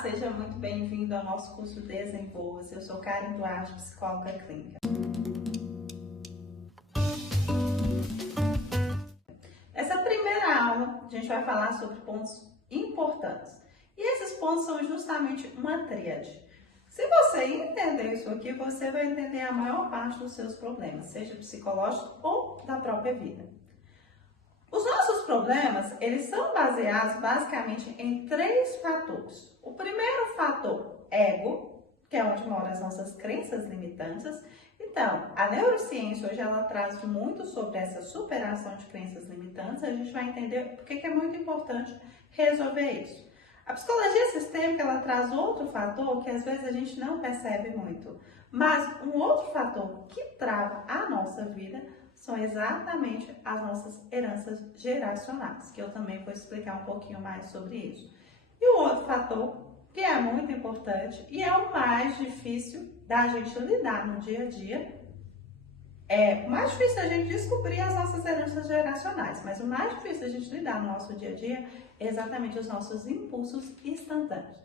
Olá, seja muito bem-vindo ao nosso curso Desenvolva-se. Eu sou Karen Duarte, psicóloga clínica. Essa primeira aula, a gente vai falar sobre pontos importantes. E esses pontos são justamente uma tríade. Se você entender isso aqui, você vai entender a maior parte dos seus problemas, seja psicológicos ou da própria vida. Os nossos problemas, eles são baseados basicamente em 3 fatores. O primeiro fator, ego, que é onde moram as nossas crenças limitantes. Então, a neurociência hoje ela traz muito sobre essa superação de crenças limitantes. A gente vai entender por que é muito importante resolver isso. A psicologia sistêmica ela traz outro fator que às vezes a gente não percebe muito. Mas um outro fator que trava a nossa vida são exatamente as nossas heranças geracionais, que eu também vou explicar um pouquinho mais sobre isso. E o outro fator, que é muito importante e é o mais difícil da gente lidar no dia a dia, é mais difícil a gente descobrir as nossas heranças geracionais, mas o mais difícil a gente lidar no nosso dia a dia é exatamente os nossos impulsos instantâneos.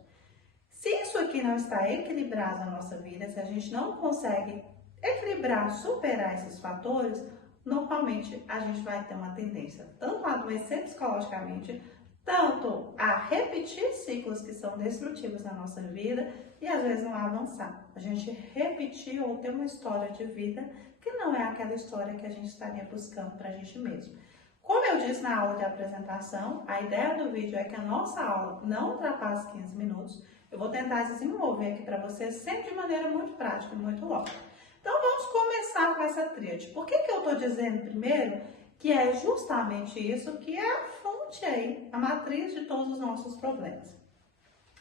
Se isso aqui não está equilibrado na nossa vida, se a gente não consegue equilibrar, superar esses fatores, normalmente a gente vai ter uma tendência tanto a adoecer psicologicamente, tanto a repetir ciclos que são destrutivos na nossa vida e às vezes não avançar. A gente repetir ou ter uma história de vida que não é aquela história que a gente estaria buscando para a gente mesmo. Como eu disse na aula de apresentação, a ideia do vídeo é que a nossa aula não ultrapasse 15 minutos. Eu vou tentar desenvolver aqui para vocês sempre de maneira muito prática e muito lógica. Então, vamos começar com essa tríade. Por que eu estou dizendo primeiro que é justamente isso que é a fonte aí, a matriz de todos os nossos problemas?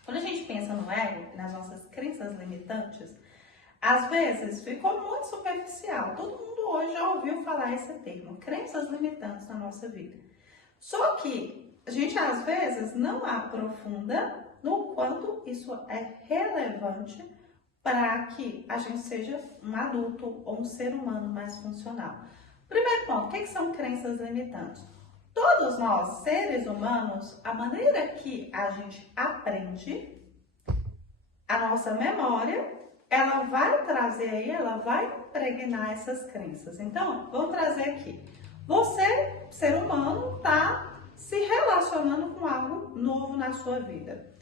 Quando a gente pensa no ego, nas nossas crenças limitantes, às vezes ficou muito superficial. Todo mundo hoje já ouviu falar esse termo, crenças limitantes na nossa vida. Só que a gente às vezes não aprofunda no quanto isso é relevante para que a gente seja um adulto ou um ser humano mais funcional. Primeiro ponto, o que são crenças limitantes? Todos nós, seres humanos, a maneira que a gente aprende, a nossa memória, ela vai trazer aí, ela vai impregnar essas crenças. Então, vamos trazer aqui. Você, ser humano, está se relacionando com algo novo na sua vida.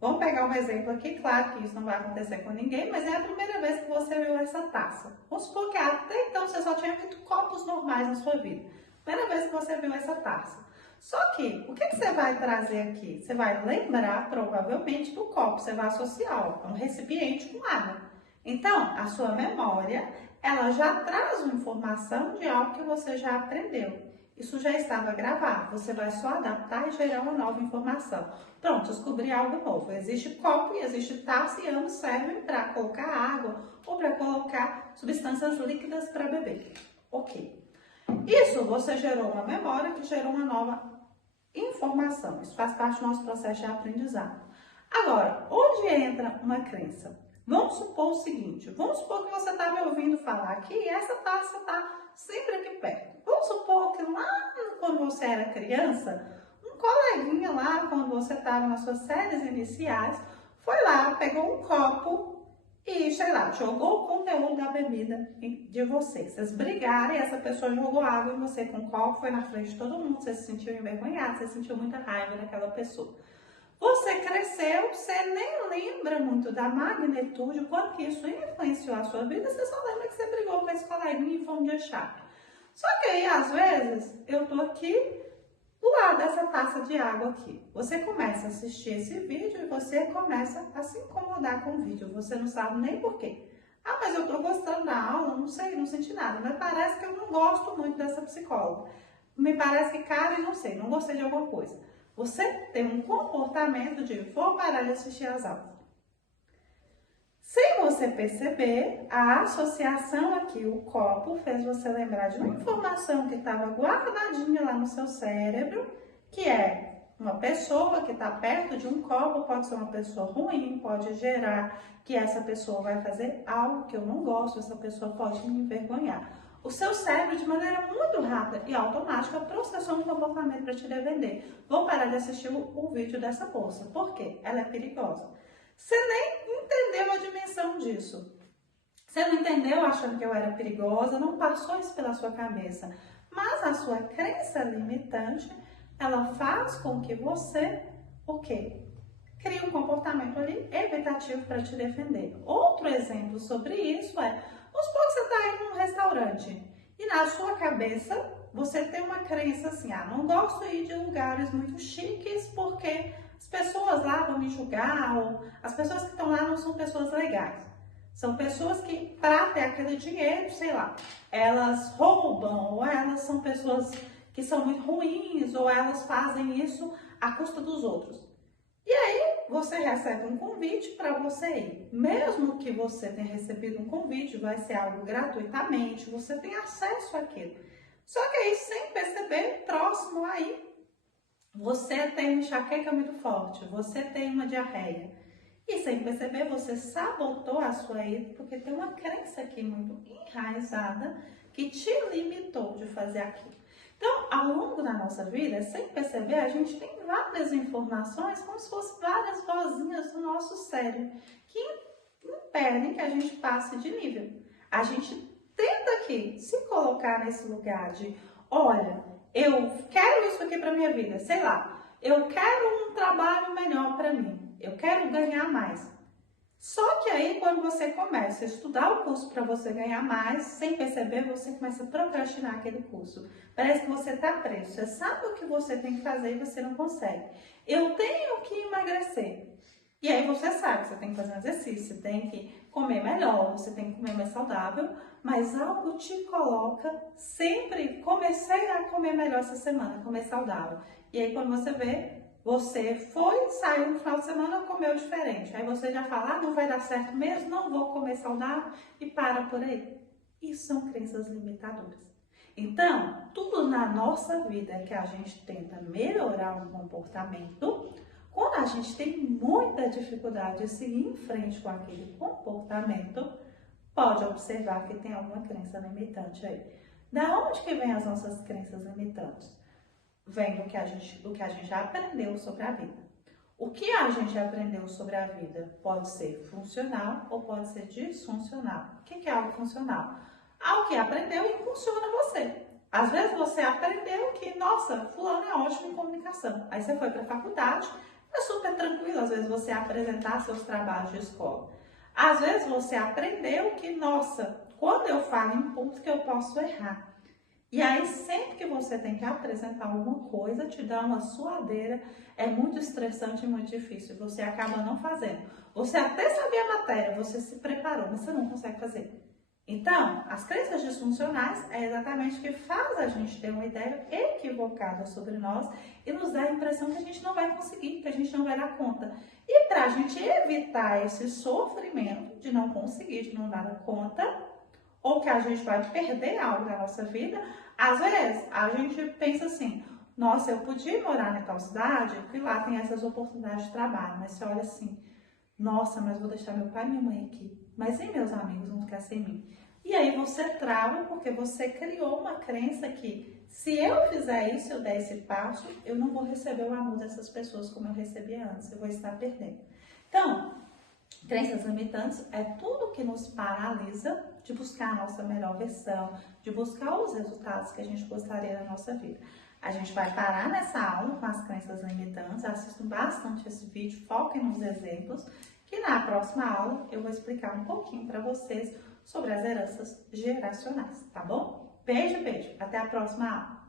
Vamos pegar um exemplo aqui, claro que isso não vai acontecer com ninguém, mas é a primeira vez que você viu essa taça. Vamos supor que até então você só tinha visto copos normais na sua vida. Primeira vez que você viu essa taça. Só que, o que você vai trazer aqui? Você vai lembrar, provavelmente, do copo, você vai associar, ó, um recipiente com água. Então, a sua memória, ela já traz uma informação de algo que você já aprendeu. Isso já estava gravado, você vai só adaptar e gerar uma nova informação. Pronto, descobri algo novo. Existe copo e existe taça e ambos servem para colocar água ou para colocar substâncias líquidas para beber. Ok. Isso você gerou uma memória que gerou uma nova informação. Isso faz parte do nosso processo de aprendizado. Agora, onde entra uma crença? Vamos supor o seguinte, vamos supor que você está me ouvindo falar aqui e essa taça está sempre aqui perto. Vamos supor que lá quando você era criança, um coleguinha lá, quando você estava nas suas séries iniciais, foi lá, pegou um copo e, sei lá, jogou o conteúdo da bebida de você. Vocês brigaram e essa pessoa jogou água em você com o copo, foi na frente de todo mundo, você se sentiu envergonhado, você sentiu muita raiva daquela pessoa. Você cresceu, você nem lembra muito da magnitude, o quanto que isso influenciou a sua vida, você só lembra que você brigou com esse coleguinha e foi um dia chato. Só que aí, às vezes, eu tô aqui do lado dessa taça de água aqui. Você começa a assistir esse vídeo e você começa a se incomodar com o vídeo, você não sabe nem por quê. Ah, mas eu tô gostando da aula, não sei, não senti nada, mas parece que eu não gosto muito dessa psicóloga. Me parece que, cara, não sei, não gostei de alguma coisa. Você tem um comportamento de vou parar de assistir as aulas. Sem você perceber, a associação aqui, o copo, fez você lembrar de uma informação que estava guardadinha lá no seu cérebro, que é uma pessoa que está perto de um copo, pode ser uma pessoa ruim, pode gerar que essa pessoa vai fazer algo que eu não gosto, essa pessoa pode me envergonhar. O seu cérebro, de maneira muito rápida e automática, processou um comportamento para te defender. Vou parar de assistir o vídeo dessa moça. Por quê? Ela é perigosa. Você nem entendeu a dimensão disso. Você não entendeu achando que eu era perigosa, não passou isso pela sua cabeça. Mas a sua crença limitante, ela faz com que você, o quê? Crie um comportamento ali evitativo para te defender. Outro exemplo sobre isso é, vamos supor que você está indo num restaurante e na sua cabeça você tem uma crença assim, não gosto de ir de lugares muito chiques porque as pessoas lá vão me julgar, ou as pessoas que estão lá não são pessoas legais. São pessoas que, para ter aquele dinheiro, sei lá, elas roubam, ou elas são pessoas que são muito ruins, ou elas fazem isso à custa dos outros. E aí, você recebe um convite para você ir. Mesmo que você tenha recebido um convite, vai ser algo gratuitamente, você tem acesso àquilo. Só que aí, sem perceber, próximo aí, você tem uma enxaqueca muito forte, você tem uma diarreia. E sem perceber, você sabotou a sua ida porque tem uma crença aqui muito enraizada que te limitou de fazer aquilo. Então, ao longo da nossa vida, sem perceber, a gente tem várias informações, como se fossem várias vozinhas do nosso cérebro, que impedem que a gente passe de nível. A gente tenta aqui se colocar nesse lugar de, olha, eu quero isso aqui para minha vida, sei lá, eu quero um trabalho melhor para mim, eu quero ganhar mais. Só que aí, quando você começa a estudar o curso para você ganhar mais, sem perceber, você começa a procrastinar aquele curso. Parece que você está preso. Você sabe o que você tem que fazer e você não consegue. Eu tenho que emagrecer. E aí você sabe que você tem que fazer um exercício, você tem que comer melhor, você tem que comer mais saudável, mas algo te coloca sempre, comecei a comer melhor essa semana, comer saudável. E aí quando você vê, você foi, saiu no final de semana, comeu diferente. Aí você já fala, não vai dar certo mesmo, não vou comer saudável e para por aí. Isso são crenças limitadoras. Então, tudo na nossa vida que a gente tenta melhorar um comportamento, quando a gente tem muita dificuldade de seguir em frente com aquele comportamento, pode observar que tem alguma crença limitante aí. Da onde que vem as nossas crenças limitantes? Vem do que a gente já aprendeu sobre a vida. O que a gente aprendeu sobre a vida pode ser funcional ou pode ser disfuncional. O que é algo funcional? Algo que aprendeu e funciona você. Às vezes você aprendeu que, nossa, fulano é ótimo em comunicação. Aí você foi para a faculdade, é super tranquilo, às vezes você apresentar seus trabalhos de escola. Às vezes você aprendeu que, nossa, quando eu falo em público eu posso errar. E aí, sempre que você tem que apresentar alguma coisa, te dá uma suadeira, é muito estressante e muito difícil. Você acaba não fazendo. Você até sabia a matéria, você se preparou, mas você não consegue fazer. Então, as crenças disfuncionais é exatamente o que faz a gente ter uma ideia equivocada sobre nós e nos dá a impressão que a gente não vai conseguir, que a gente não vai dar conta. E para a gente evitar esse sofrimento de não conseguir, de não dar conta, ou que a gente vai perder algo da nossa vida, às vezes a gente pensa assim, nossa, eu podia morar naquela cidade, porque lá tem essas oportunidades de trabalho, mas você olha assim, nossa, mas vou deixar meu pai e minha mãe aqui, mas e meus amigos vão ficar sem mim? E aí você trava porque você criou uma crença que se eu fizer isso, eu der esse passo, eu não vou receber o amor dessas pessoas como eu recebia antes, eu vou estar perdendo. Então, crenças limitantes é tudo que nos paralisa de buscar a nossa melhor versão, de buscar os resultados que a gente gostaria na nossa vida. A gente vai parar nessa aula com as crenças limitantes, assistam bastante esse vídeo, foquem nos exemplos, que na próxima aula eu vou explicar um pouquinho para vocês sobre as heranças geracionais, tá bom? Beijo, beijo, até a próxima aula!